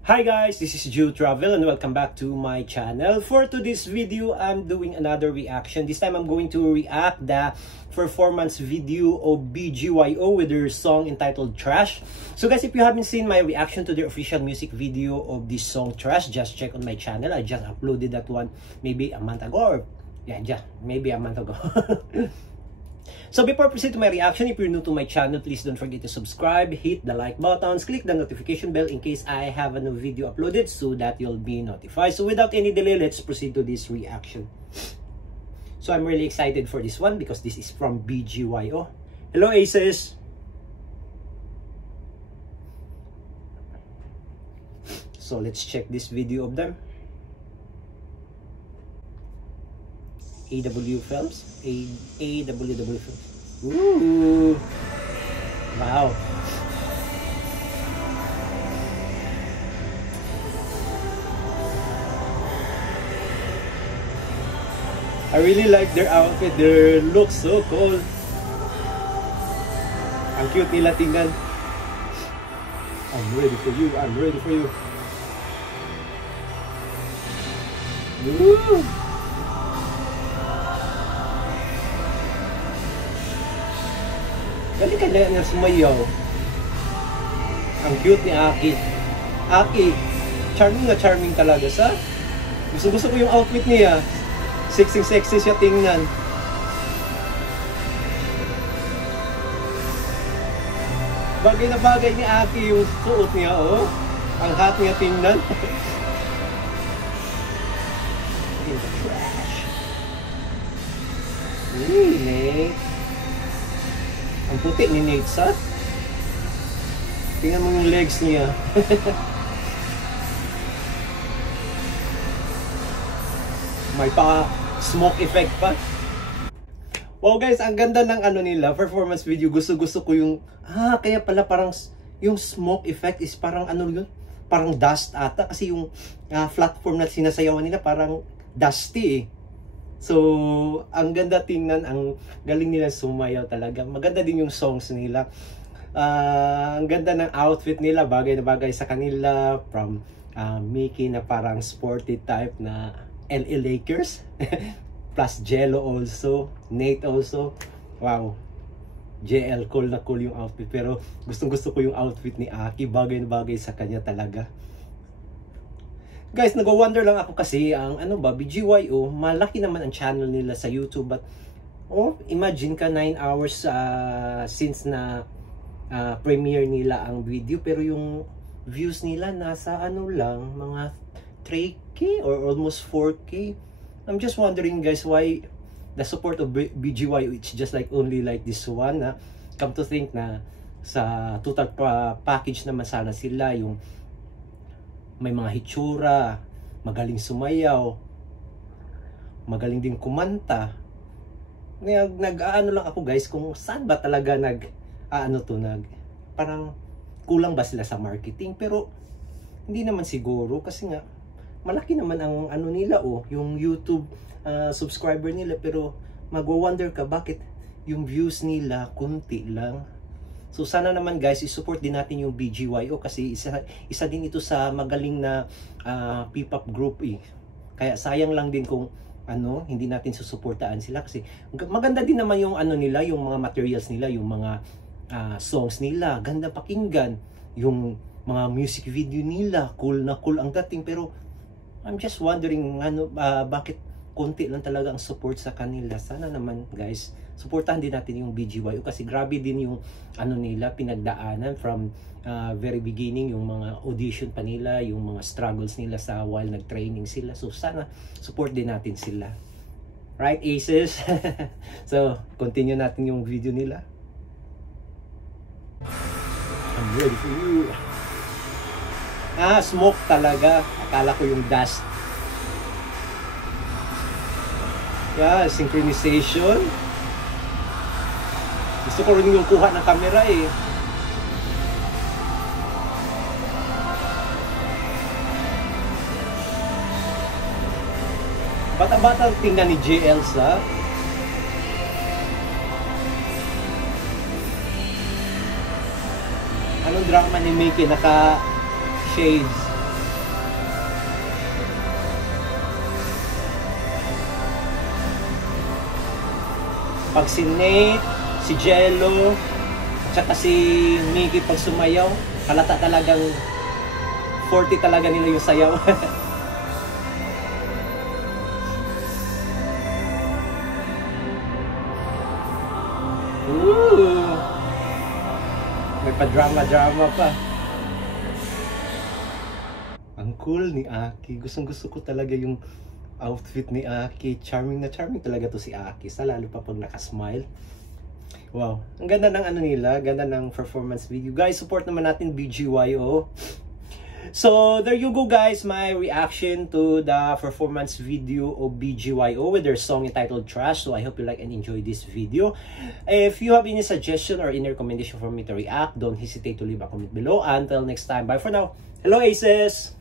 Hi guys, this is Ju Travel and welcome back to my channel. For today's video, I'm doing another reaction. This time I'm going to react the performance video of BGYO with their song entitled Trash. So guys, if you haven't seen my reaction to the official music video of this song Trash, just check on my channel. I just uploaded that one maybe a month ago, or maybe a month ago. So before I proceed to my reaction, if you're new to my channel, please don't forget to subscribe, hit the like buttons, click the notification bell in case I have a new video uploaded so that you'll be notified. So without any delay, let's proceed to this reaction. So I'm really excited for this one because this is from BGYO. Hello Aces! So let's check this video of them. AWW Films. AWW Films. Ooh! Wow! I really like their outfit. Their look so cool. Ang cute nila tingnan. I'm ready for you. I'm ready for you. Woo! Galing ka na sumayaw. Ang cute ni Aki. Aki, charming na charming talaga sa. Gusto ko yung outfit niya. Sexy siya tingnan. Bagay na bagay ni Aki yung suot niya, oh. Ang hot niya tingnan. In the trash. Nate. Ang puti ni Nate, sa? Tingnan mo yung legs niya. May pa smoke effect pa. Wow guys, ang ganda ng ano nila, performance video. Gusto ko yung, kaya pala parang yung smoke effect is parang ano yun? Parang dust ata. Kasi yung platform na sinasayawan nila parang dusty eh. So, ang ganda tingnan, ang galing nila sumayaw talaga. Maganda din yung songs nila. Ang ganda ng outfit nila, bagay na bagay sa kanila. From Mickey na parang sporty type na LA Lakers. Plus Jello also, Nate also. Wow. JL, cool na cool yung outfit. Pero gustong gusto ko yung outfit ni Aki. Bagay na bagay sa kanya talaga. Guys, nag-wonder lang ako kasi ang BGYO, malaki naman ang channel nila sa YouTube, but imagine ka 9 hours since na premiere nila ang video, pero yung views nila nasa lang, mga 3K or almost 4K. I'm just wondering guys, why the support of BGYO, it's just like only like this one. Come to think na sa total package naman sana sila, yung may mga hitsura, magaling sumayaw, magaling din kumanta. Nag-aano lang ako guys kung saan ba talaga parang kulang ba sila sa marketing, pero hindi naman siguro kasi nga malaki naman ang nila yung YouTube subscriber nila, pero mag-wonder ka bakit yung views nila kunti lang. So sana naman guys, i-support din natin yung BGYO kasi isa din ito sa magaling na P-pop group eh. Kaya sayang lang din kung hindi natin susuportaan sila kasi maganda din naman yung nila, yung mga materials nila, yung mga songs nila, ganda pakinggan, yung mga music video nila, cool na cool ang dating, pero I'm just wondering bakit konti lang talaga ang support sa kanila. Sana naman guys, suportahan din natin yung BGYO kasi grabe din yung nila pinagdaanan from very beginning, yung mga audition pa nila, yung mga struggles nila sa while nag-training sila. So sana support din natin sila. Right Aces? So continue natin yung video nila. I'm ready for you. Smoke talaga. Akala ko yung dust. Yeah, synchronization. Gusto ko rin yung kuha ng camera eh. Bata-bata tingnan ni JL sa. Anong drama ni Mickey? Naka-shades. Pag si Nate, si Jello, at saka si Mickey pag sumayaw, halata talagang 40 talaga nila yung sayaw. Ooh. May pa-drama-drama pa. Ang cool ni Aki. Gustong-gusto ko talaga yung outfit ni Aki. Charming na charming talaga to si Aki. Lalo pa pag nakasmile. Wow. Ang ganda ng ano nila. Ganda ng performance video. Guys, support naman natin BGYO. So, there you go guys, my reaction to the performance video of BGYO with their song entitled Trash. So, I hope you like and enjoy this video. If you have any suggestion or any recommendation for me to react, don't hesitate to leave a comment below. Until next time, bye for now. Hello Aces!